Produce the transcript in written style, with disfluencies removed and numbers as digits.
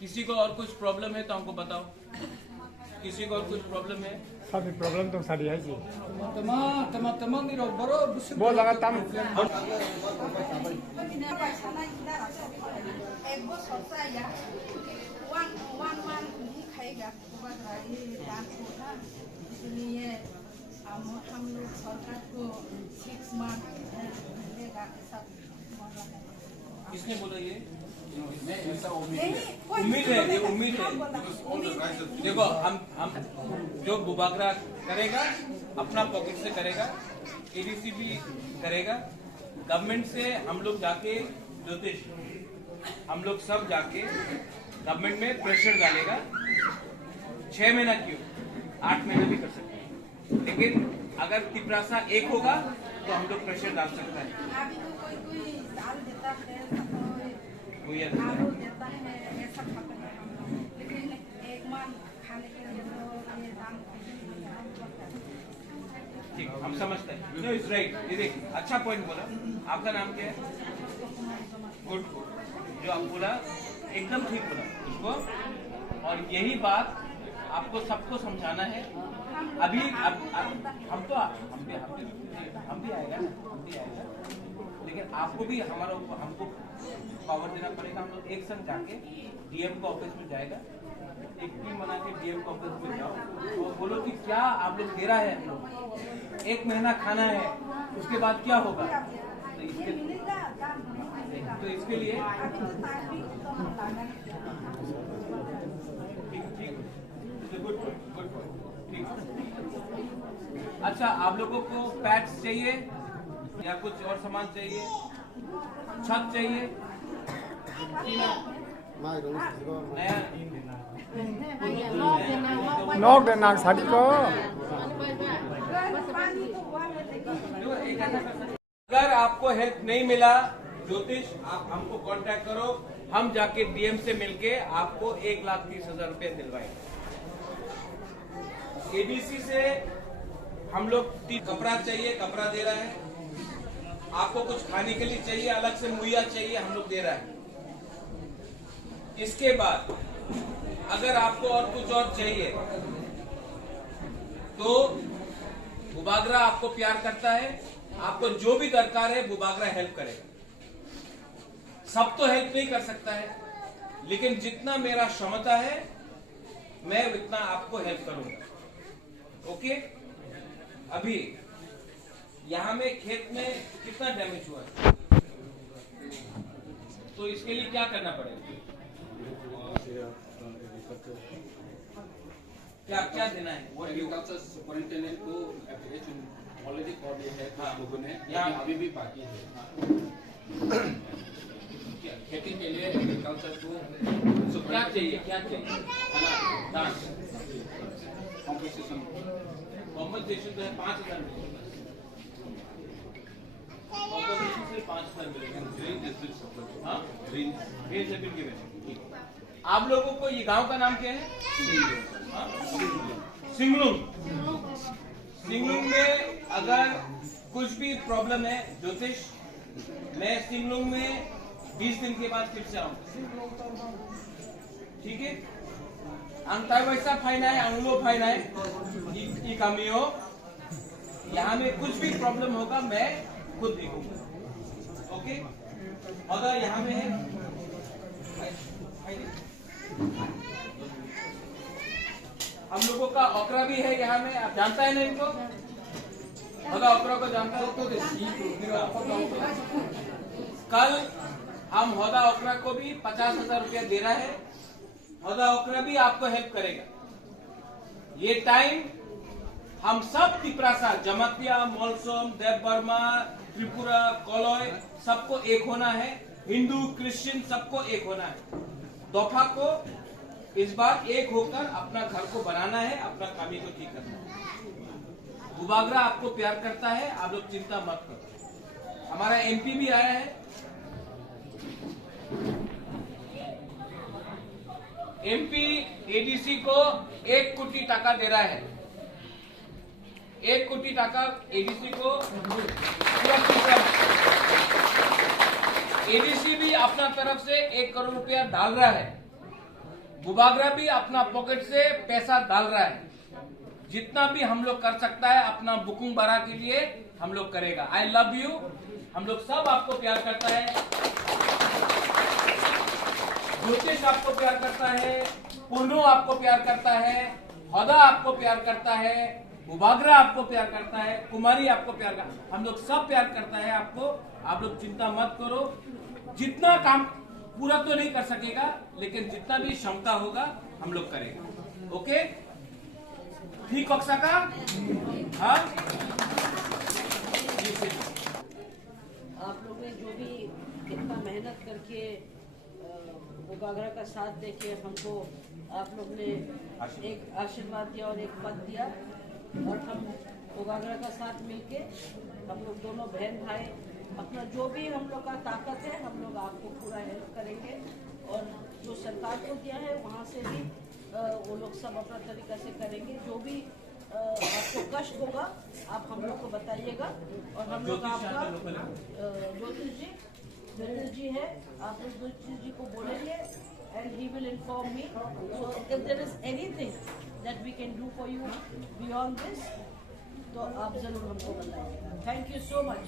किसी को और कुछ प्रॉब्लम है तो हमको बताओ। किसी को और कुछ प्रॉब्लम है? Sabi problem tong sari aja. Teman-teman ni baru Bo laga tam. इसलिए हम लोग सरकार को 6 मंथ मिलेगा ऐसा बोल रहा है। किसने बोला ये? उम्मीद है, ये उम्मीद है। देखो हम जो बुबागरा करेगा अपना पॉकेट से करेगा, एडीसी भी करेगा, गवर्नमेंट से हम लोग जाके ज्योतिष हम लोग सब जाके गवर्नमेंट में प्रेशर डालेगा। 6 महीना क्यों, 8 महीना भी कर सकते हैं, लेकिन अगर तिपरासा एक होगा तो हम लोग प्रेशर डाल सकता है। अभी तो कोई दाल देता है, कोई आलू देता है, ऐसा खाते हैं हम लोग। लेकिन एक मन खाने के लिए तो ये दाम ठीक, हम समझते हैं। No is right. ये देखिए अच्छा पॉइंट बोला। आपका नाम क्या है? गुड। जो आप बोला एकदम ठीक बोला उसको, और यही बात आपको सबको समझाना है। अभी हम भी आएगा, लेकिन आपको भी हमको पावर देना पड़ेगा। हम लोग एक संग जाके डीएम का ऑफिस में जाएगा, एक टीम बना के डीएम का ऑफिस में जाओ और बोलो कि क्या आप लोग दे रहा है, हम लोग 1 महीना खाना है, उसके बाद क्या होगा। तो इसके लिए गुड। अच्छा, आप लोगों को पैड्स चाहिए या कुछ और सामान चाहिए? छत चाहिए? नया Nok dan nak sari ko. अगर आपको हेल्प नहीं मिला ज्योतिष, आप हमको कांटेक्ट करो, हम जाके डीएम से मिलके आपको 1,30,000 रुपए दिलवाएंगे। एडीसी से हम लोग कपड़ा चाहिए, कपड़ा दे रहा है। आपको कुछ खाने के लिए चाहिए, अलग से मुहैया चाहिए, हम लोग दे रहा है। इसके बाद अगर आपको और कुछ और चाहिए तो बुबागरा आपको प्यार करता है। आपको जो भी दरकार है बुबागरा हेल्प करेगा। सब तो हेल्प नहीं कर सकता है, लेकिन जितना मेरा क्षमता है मैं उतना आपको हेल्प करूंगा। ओके? अभी यहां में खेत में कितना डैमेज हुआ है, तो इसके लिए क्या करना पड़ेगा? क्या देना है? वो एग्रीकल्चर सुपरिंटेंडेंट को एप्लीकेशन ऑलरेडी कर दिया है, कुछ लोगों ने, यहाँ अभी भी बाकी है। खेती के लिए एग्रीकल्चर को क्या चाहिए? दान कॉम्पनसेशन तो है 5,000 मिलेगा। कॉम्पनसेशन से 5,000 मिलेगा। ग्रीन जमीन के वजह। आप लोगों को ये गांव का नाम क्या है? सिंगलुंग। सिंगलुंग में अगर कुछ भी प्रॉब्लम है ज्योतिष, मैं सिंगलुंग में 20 दिन के बाद फिर से आऊंगा। ठीक है? अंतर वैसा फाइना है, अंगलो फाइना है, कमी हो, यहाँ में कुछ भी प्रॉब्लम होगा मैं खुद देखूंगा। ओके? अगर यहाँ में है हम लोगों का ओकरा भी है यहाँ में, आप जानता है ना इनको? अगर ओकरा को जानता हो तो कल हम होदा ओकरा को भी 50,000 रुपया दे रहा है। होदा ओकरा भी आपको हेल्प करेगा। ये टाइम हम सब तिपरासा, जमतिया, मोलसोम, देव वर्मा, त्रिपुरा, कोलोय, सबको एक होना है। हिंदू, क्रिश्चियन सबको एक होना है। दोफा को इस बार एक होकर अपना घर को बनाना है, अपना कमी को ठीक करना है। बुबागरा आपको प्यार करता है, आप लोग चिंता मत करो। हमारा एमपी भी आया है। एमपी एडीसी को 1 कोटी टाका दे रहा है। 1 कोटी टाका एडीसी को एडीसी भी अपना तरफ से 1 करोड़ रुपया डाल रहा है। बुबागरा भी अपना पॉकेट से पैसा डाल रहा है। जितना भी हम लोग कर सकता है अपना बुकिंग बढ़ा के लिए हम लोग करेगा। I love you. हम लोग सब आपको प्यार करता है। ज्योतिष आपको प्यार करता है, पूर्णो आपको प्यार करता है, हौदा आपको प्यार करता है, बुबागरा आपको प्यार करता है, कुमारी आपको प्यार करता, हम लोग सब प्यार करता है आपको। आप लोग चिंता मत करो। जितना काम पूरा तो नहीं कर सकेगा, लेकिन जितना भी क्षमता होगा हम लोग करेगा। ओके, ठीक कक्षा का। हाँ, आप लोग ने जो भी इतना मेहनत करके बुबागरा का साथ देके हमको आप लोग ने एक आशीर्वाद दिया और एक पद दिया, और हम बुबागरा का साथ मिलके हम लोग दोनों बहन भाई अपना जो भी हम लोग का ताकत है हम लोग आपको पूरा हेल्प करेंगे। और जो सरकार को दिया है वहाँ से भी वो लोग सब अपना तरीका से करेंगे। जो भी आपको कष्ट होगा आप हम लोग को बताइएगा, और हम लोग आपका ज्योतिष जी है, आप उस ज्योतिष जी को बोलेंगे and he will inform me. So if there is anything that we can do for you beyond this, तो आप जरूर हमको बताइएगा। Thank you so much.